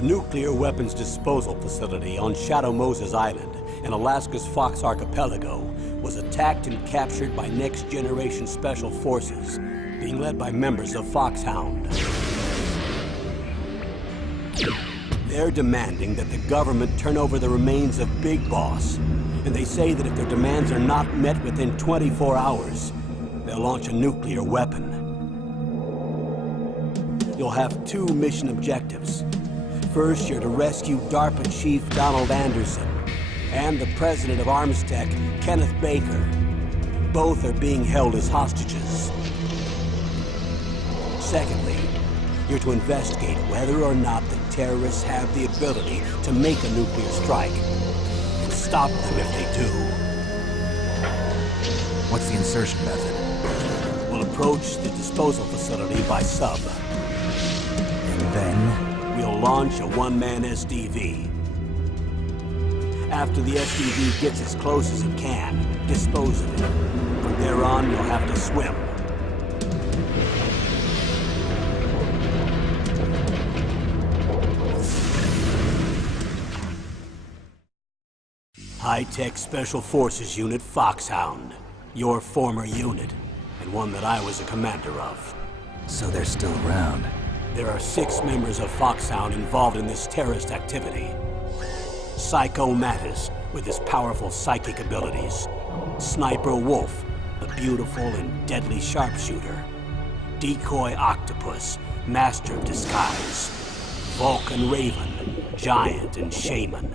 The nuclear weapons disposal facility on Shadow Moses Island in Alaska's Fox Archipelago was attacked and captured by next-generation special forces, being led by members of Foxhound. They're demanding that the government turn over the remains of Big Boss, and they say that if their demands are not met within 24 hours, they'll launch a nuclear weapon. You'll have two mission objectives. First, you're to rescue DARPA Chief Donald Anderson and the president of Armstech, Kenneth Baker. Both are being held as hostages. Secondly, you're to investigate whether or not the terrorists have the ability to make a nuclear strike and stop them if they do. What's the insertion method? We'll approach the disposal facility by sub. And then? We'll launch a one-man SDV. After the SDV gets as close as it can, dispose of it. From there on, you'll have to swim. High-tech Special Forces Unit Foxhound. Your former unit, and one that I was a commander of. So they're still around. There are 6 members of Foxhound involved in this terrorist activity. Psycho Mattis, with his powerful psychic abilities. Sniper Wolf, the beautiful and deadly sharpshooter. Decoy Octopus, master of disguise. Vulcan Raven, giant and shaman.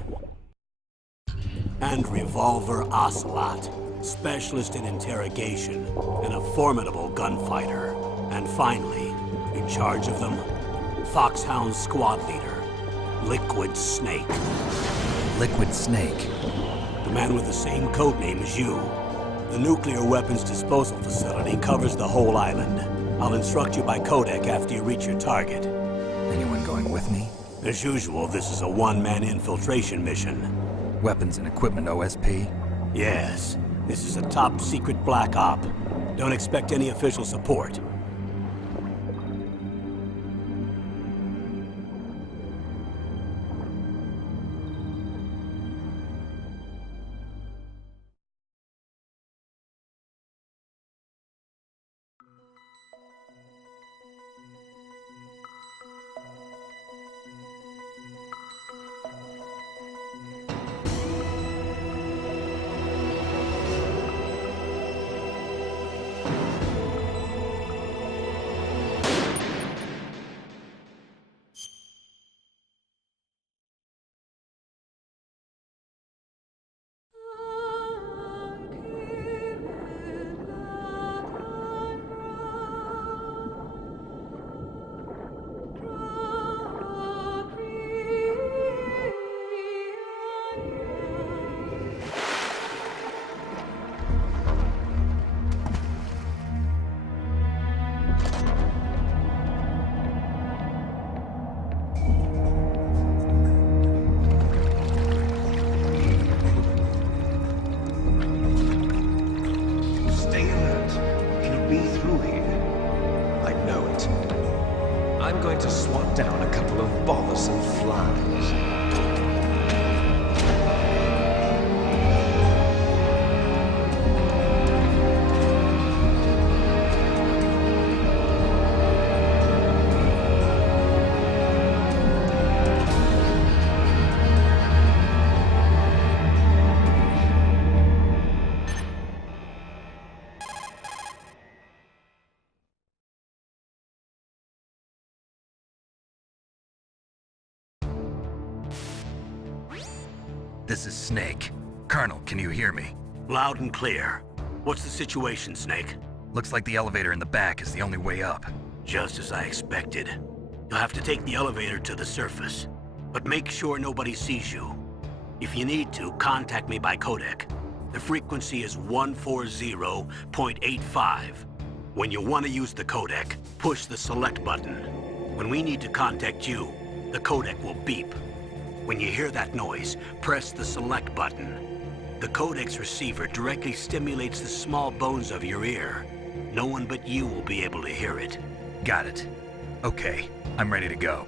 And Revolver Ocelot, specialist in interrogation and a formidable gunfighter. And finally, in charge of them, Foxhound's squad leader, Liquid Snake. Liquid Snake? The man with the same codename as you. The nuclear weapons disposal facility covers the whole island. I'll instruct you by codec after you reach your target. Anyone going with me? As usual, this is a one-man infiltration mission. Weapons and equipment OSP? Yes. This is a top-secret black op. Don't expect any official support. I'm going to swat down a couple of bothersome flies. This is Snake. Colonel, can you hear me? Loud and clear. What's the situation, Snake? Looks like the elevator in the back is the only way up. Just as I expected. You'll have to take the elevator to the surface, but make sure nobody sees you. If you need to, contact me by codec. The frequency is 140.85. When you want to use the codec, push the select button. When we need to contact you, the codec will beep. When you hear that noise, press the select button. The codec's receiver directly stimulates the small bones of your ear. No one but you will be able to hear it. Got it. Okay, I'm ready to go.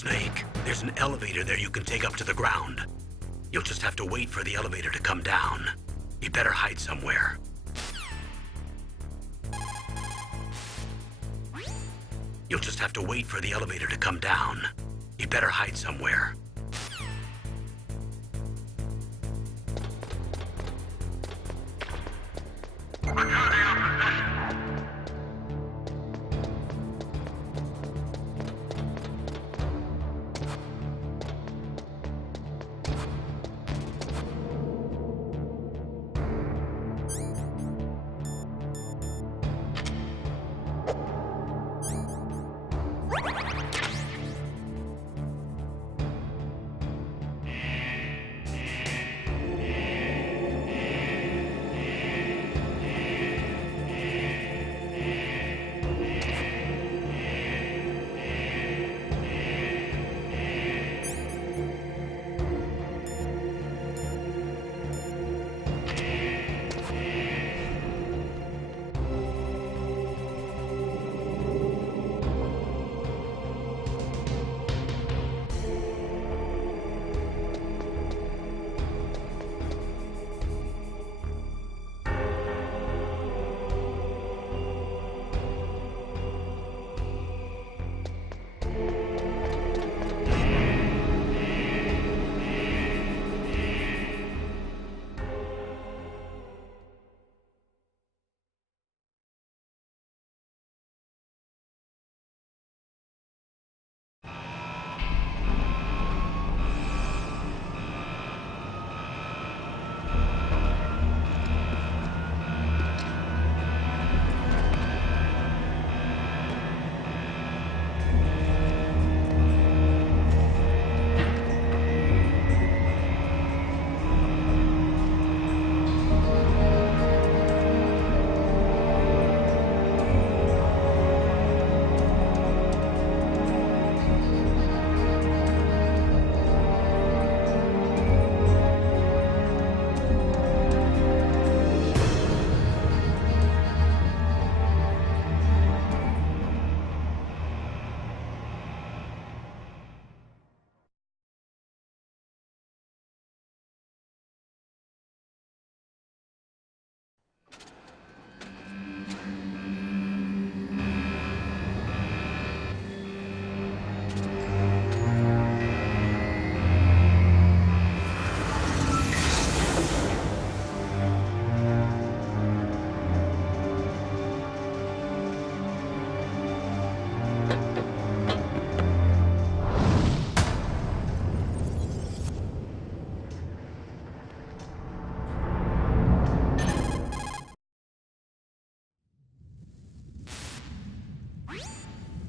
Snake, there's an elevator there you can take up to the ground. You'll just have to wait for the elevator to come down. You better hide somewhere. You'll just have to wait for the elevator to come down. You better hide somewhere.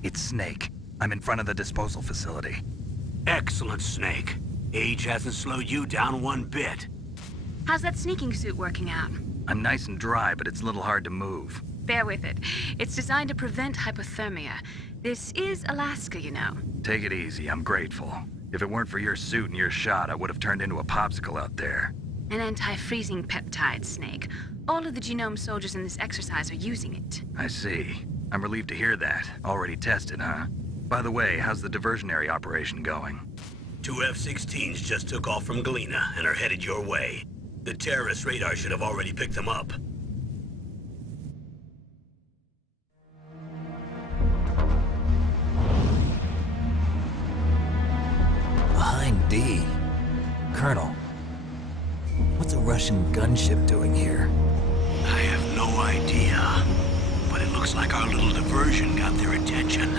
It's Snake. I'm in front of the disposal facility. Excellent, Snake. Age hasn't slowed you down one bit. How's that sneaking suit working out? I'm nice and dry, but it's a little hard to move. Bear with it. It's designed to prevent hypothermia. This is Alaska, you know. Take it easy, I'm grateful. If it weren't for your suit and your shot, I would have turned into a popsicle out there. An anti-freezing peptide, Snake. All of the genome soldiers in this exercise are using it. I see. I'm relieved to hear that. Already tested, huh? By the way, how's the diversionary operation going? 2 F-16s just took off from Galena and are headed your way. The terrorist radar should have already picked them up. Behind D. Colonel, what's a Russian gunship doing here? I have no idea. But it looks like our little diversion got their attention.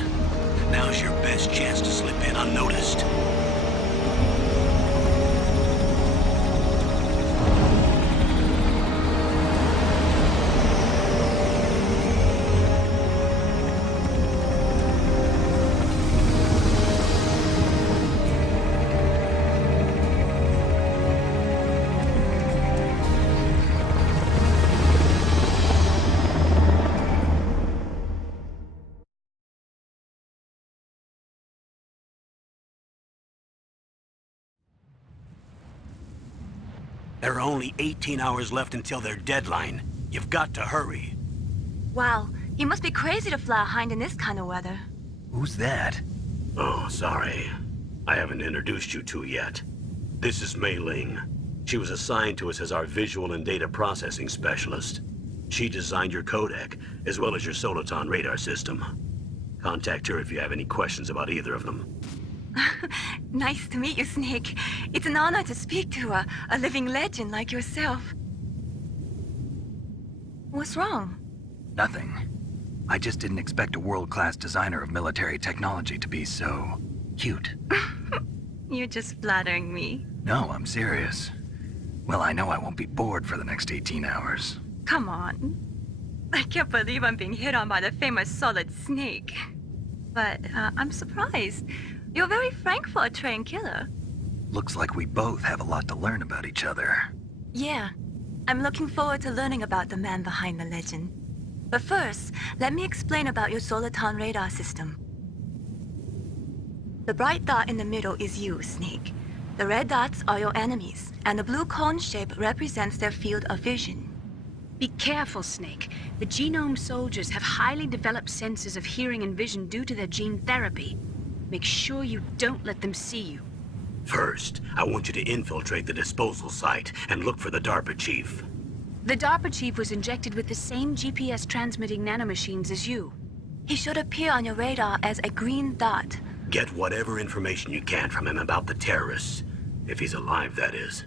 Now's your best chance to slip in unnoticed. There are only 18 hours left until their deadline. You've got to hurry. Wow, you must be crazy to fly a hind in this kind of weather. Who's that? Oh, sorry. I haven't introduced you two yet. This is Mei Ling. She was assigned to us as our visual and data processing specialist. She designed your codec, as well as your Soliton radar system. Contact her if you have any questions about either of them. Nice to meet you, Snake. It's an honor to speak to a living legend like yourself. What's wrong? Nothing. I just didn't expect a world-class designer of military technology to be so cute. You're just flattering me. No, I'm serious. Well, I know I won't be bored for the next 18 hours. Come on. I can't believe I'm being hit on by the famous Solid Snake. But I'm surprised. You're very frank for a trained killer. Looks like we both have a lot to learn about each other. Yeah. I'm looking forward to learning about the man behind the legend. But first, let me explain about your Soliton radar system. The bright dot in the middle is you, Snake. The red dots are your enemies, and the blue cone shape represents their field of vision. Be careful, Snake. The genome soldiers have highly developed senses of hearing and vision due to their gene therapy. Make sure you don't let them see you. First, I want you to infiltrate the disposal site and look for the DARPA chief. The DARPA chief was injected with the same GPS transmitting nanomachines as you. He should appear on your radar as a green dot. Get whatever information you can from him about the terrorists. If he's alive, that is.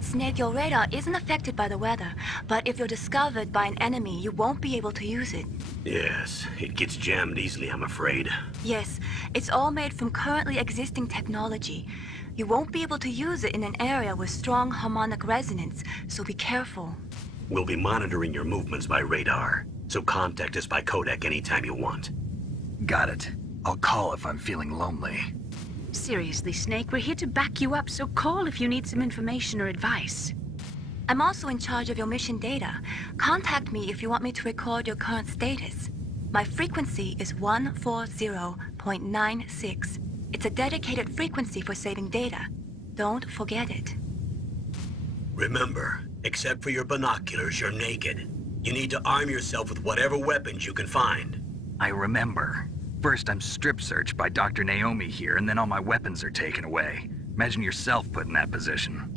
Snake, your radar isn't affected by the weather, but if you're discovered by an enemy, you won't be able to use it. Yes, it gets jammed easily, I'm afraid. Yes, it's all made from currently existing technology. You won't be able to use it in an area with strong harmonic resonance, so be careful. We'll be monitoring your movements by radar, so contact us by codec anytime you want. Got it. I'll call if I'm feeling lonely. Seriously, Snake, we're here to back you up, so call if you need some information or advice. I'm also in charge of your mission data. Contact me if you want me to record your current status. My frequency is 140.96. It's a dedicated frequency for saving data. Don't forget it. Remember, except for your binoculars, you're naked. You need to arm yourself with whatever weapons you can find. I remember. First, I'm strip searched by Dr. Naomi here, and then all my weapons are taken away. Imagine yourself put in that position.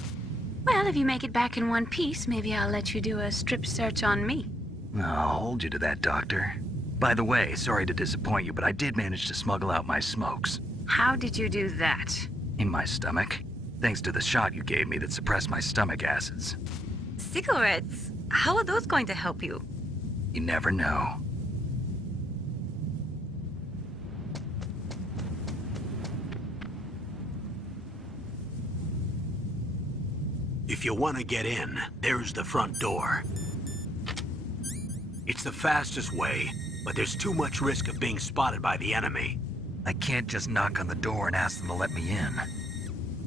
Well, if you make it back in one piece, maybe I'll let you do a strip search on me. I'll hold you to that, Doctor. By the way, sorry to disappoint you, but I did manage to smuggle out my smokes. How did you do that? In my stomach. Thanks to the shot you gave me that suppressed my stomach acids. Cigarettes? How are those going to help you? You never know. If you want to get in, there's the front door. It's the fastest way, but there's too much risk of being spotted by the enemy. I can't just knock on the door and ask them to let me in.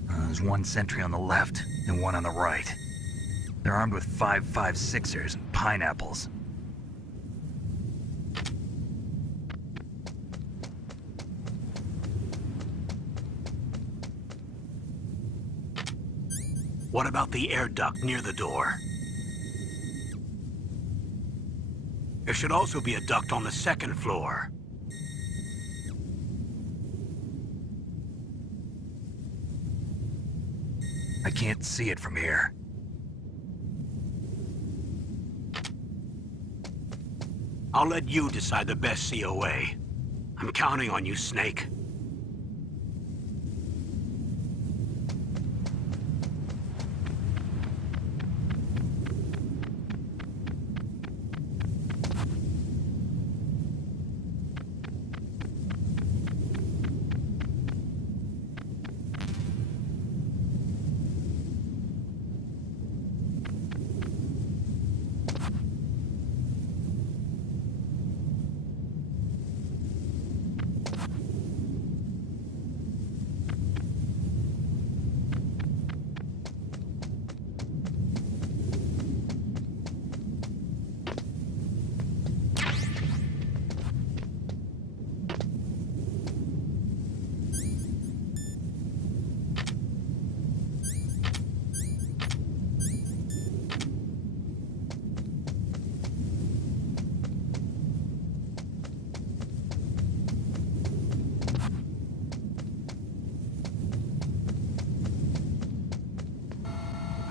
There's one sentry on the left and one on the right. They're armed with 5.56ers and pineapples. What about the air duct near the door? There should also be a duct on the second floor. I can't see it from here. I'll let you decide the best COA. I'm counting on you, Snake.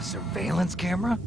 Surveillance camera?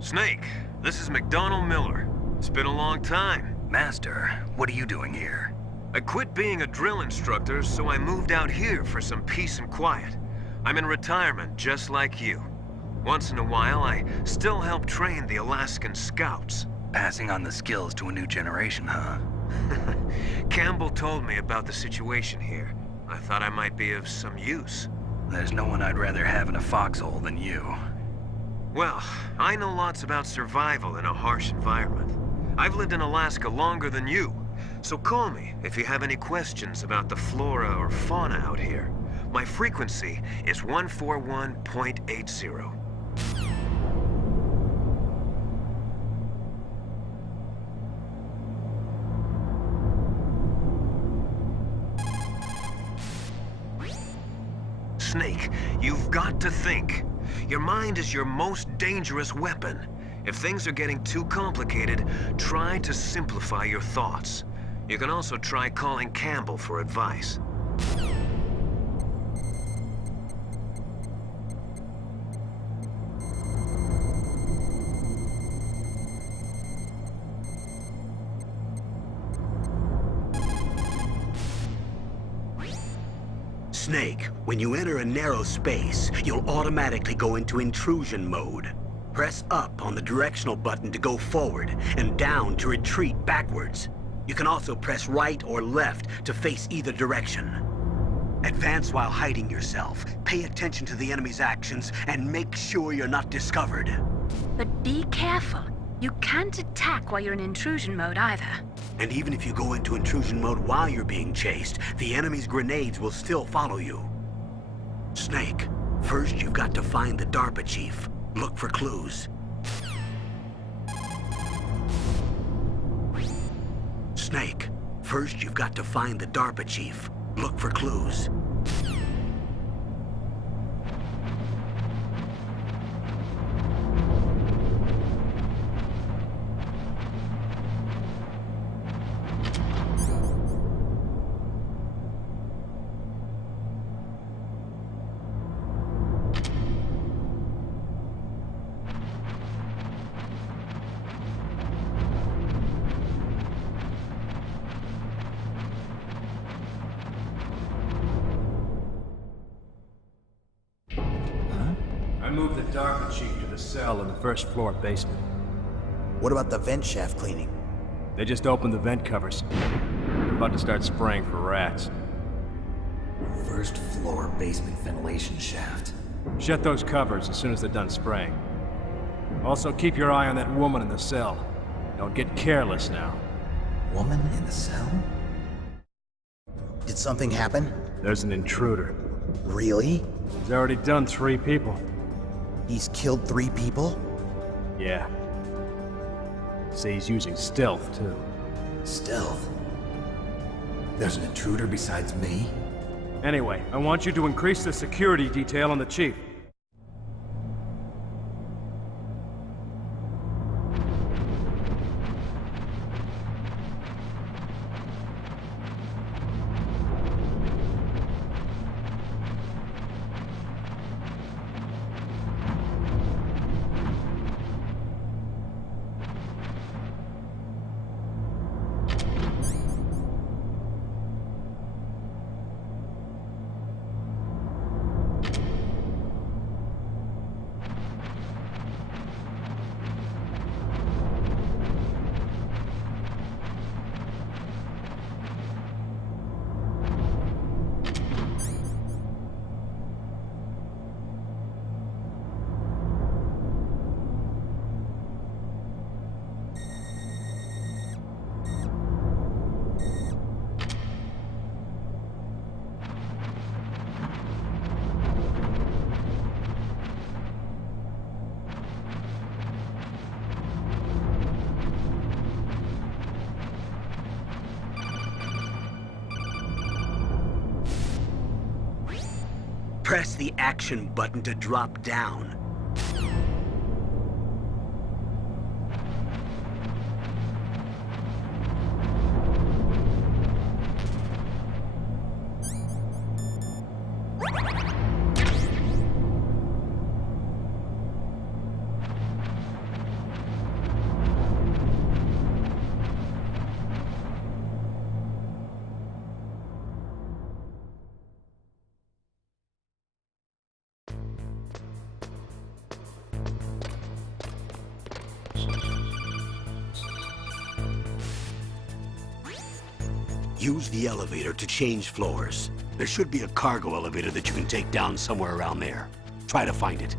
Snake, this is McDonald Miller. It's been a long time. Master, what are you doing here? I quit being a drill instructor, so I moved out here for some peace and quiet. I'm in retirement, just like you. Once in a while, I still help train the Alaskan Scouts. Passing on the skills to a new generation, huh? Campbell told me about the situation here. I thought I might be of some use. There's no one I'd rather have in a foxhole than you. Well, I know lots about survival in a harsh environment. I've lived in Alaska longer than you, so call me if you have any questions about the flora or fauna out here. My frequency is 141.80. Snake, you've got to think. Your mind is your most dangerous weapon. If things are getting too complicated, try to simplify your thoughts. You can also try calling Campbell for advice. Snake, when you enter a narrow space, you'll automatically go into intrusion mode. Press up on the directional button to go forward, and down to retreat backwards. You can also press right or left to face either direction. Advance while hiding yourself, pay attention to the enemy's actions, and make sure you're not discovered. But be careful. You can't attack while you're in intrusion mode either. And even if you go into intrusion mode while you're being chased, the enemy's grenades will still follow you. Snake, first you've got to find the DARPA chief. Look for clues. Snake, first you've got to find the DARPA chief. Look for clues. I moved the DARPA chief to the cell in the first floor basement. What about the vent shaft cleaning? They just opened the vent covers. They're about to start spraying for rats. For first floor basement ventilation shaft. Shut those covers as soon as they're done spraying. Also, keep your eye on that woman in the cell. Don't get careless now. Woman in the cell? Did something happen? There's an intruder. Really? He's already done 3 people. He's killed 3 people? Yeah. See, he's using stealth, too. Stealth? There's an intruder besides me? Anyway, I want you to increase the security detail on the chief. Press the action button to drop down. Use the elevator to change floors. There should be a cargo elevator that you can take down somewhere around there. Try to find it.